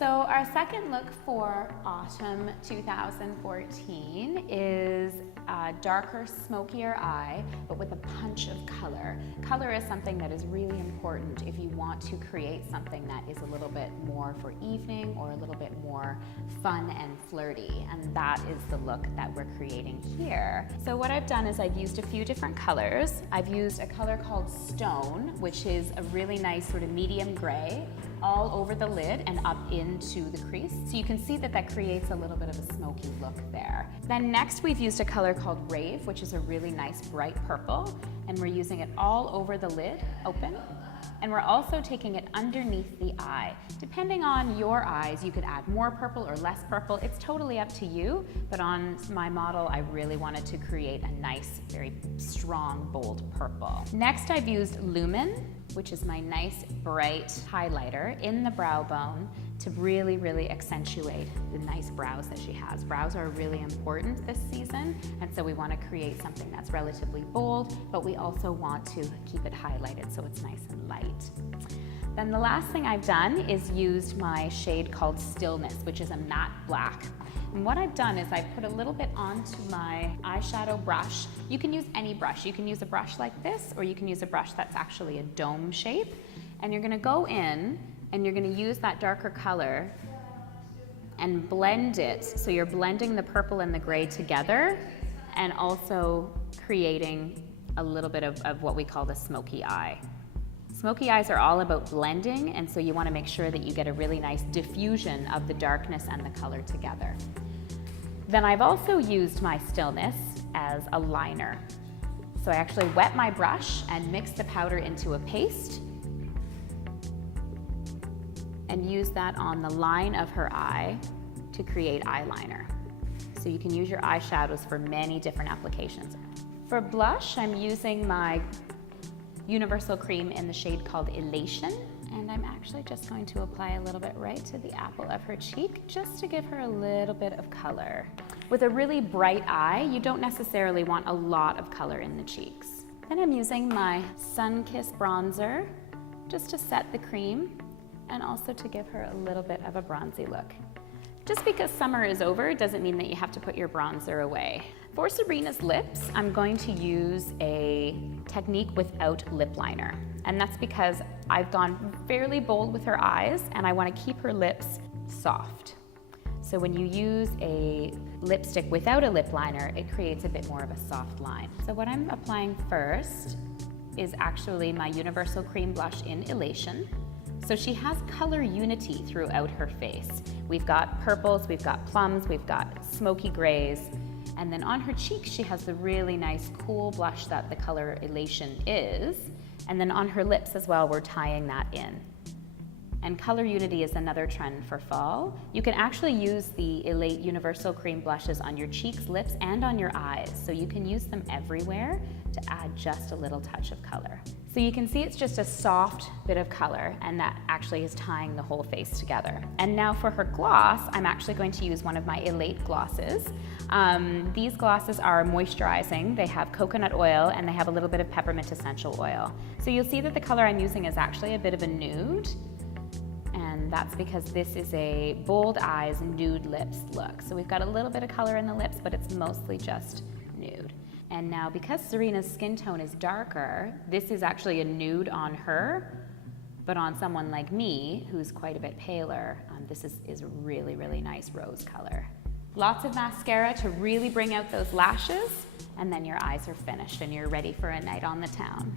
So our second look for autumn 2014 is a darker, smokier eye, but with a punch of color. Color is something that is really important if you want to create something that is a little bit more for evening or a little bit more fun and flirty, and that is the look that we're creating here. So what I've done is I've used a few different colors. I've used a color called Stone, which is a really nice sort of medium gray, all over the lid and up into the crease. So you can see that that creates a little bit of a smoky look there. Then next we've used a color called Rave, which is a really nice bright purple, and we're using it all over the lid, open. And we're also taking it underneath the eye. Depending on your eyes, you could add more purple or less purple. It's totally up to you, but on my model, I really wanted to create a nice, very strong, bold purple. Next, I've used Lumen, which is my nice, bright highlighter in the brow bone to really, really accentuate the nice brows that she has. Brows are really important this season, and so we want to create something that's relatively bold, but we also want to keep it highlighted so it's nice and light. Then the last thing I've done is used my shade called Stillness, which is a matte black. And what I've done is I've put a little bit onto my eyeshadow brush. You can use any brush. You can use a brush like this, or you can use a brush that's actually a dome shape. And you're gonna go in and you're gonna use that darker color and blend it. So you're blending the purple and the gray together and also creating a little bit of what we call the smoky eye. Smoky eyes are all about blending, and so you want to make sure that you get a really nice diffusion of the darkness and the color together. Then I've also used my Stillness as a liner. So I actually wet my brush and mixed the powder into a paste and use that on the line of her eye to create eyeliner. So you can use your eyeshadows for many different applications. For blush, I'm using my Universal Cream in the shade called Elation, and I'm actually just going to apply a little bit right to the apple of her cheek just to give her a little bit of color. With a really bright eye, you don't necessarily want a lot of color in the cheeks. Then I'm using my Sun Kiss bronzer just to set the cream and also to give her a little bit of a bronzy look. Just because summer is over doesn't mean that you have to put your bronzer away. For Serena's lips, I'm going to use a technique without lip liner. And that's because I've gone fairly bold with her eyes and I want to keep her lips soft. So when you use a lipstick without a lip liner, it creates a bit more of a soft line. So what I'm applying first is actually my Universal Cream blush in Elation. So she has color unity throughout her face. We've got purples, we've got plums, we've got smoky grays, and then on her cheeks she has the really nice cool blush that the color Elation is, and then on her lips as well we're tying that in. And color unity is another trend for fall. You can actually use the Elate Universal Cream blushes on your cheeks, lips, and on your eyes, so you can use them everywhere to add just a little touch of color. So you can see it's just a soft bit of color, and that actually is tying the whole face together. And now for her gloss, I'm actually going to use one of my Elate glosses. These glosses are moisturizing. They have coconut oil and they have a little bit of peppermint essential oil. So you'll see that the color I'm using is actually a bit of a nude, and that's because this is a bold eyes, nude lips look. So we've got a little bit of color in the lips, but it's mostly just nude. And now because Serena's skin tone is darker, this is actually a nude on her, but on someone like me, who's quite a bit paler, this is a really, really nice rose color. Lots of mascara to really bring out those lashes, and then your eyes are finished and you're ready for a night on the town.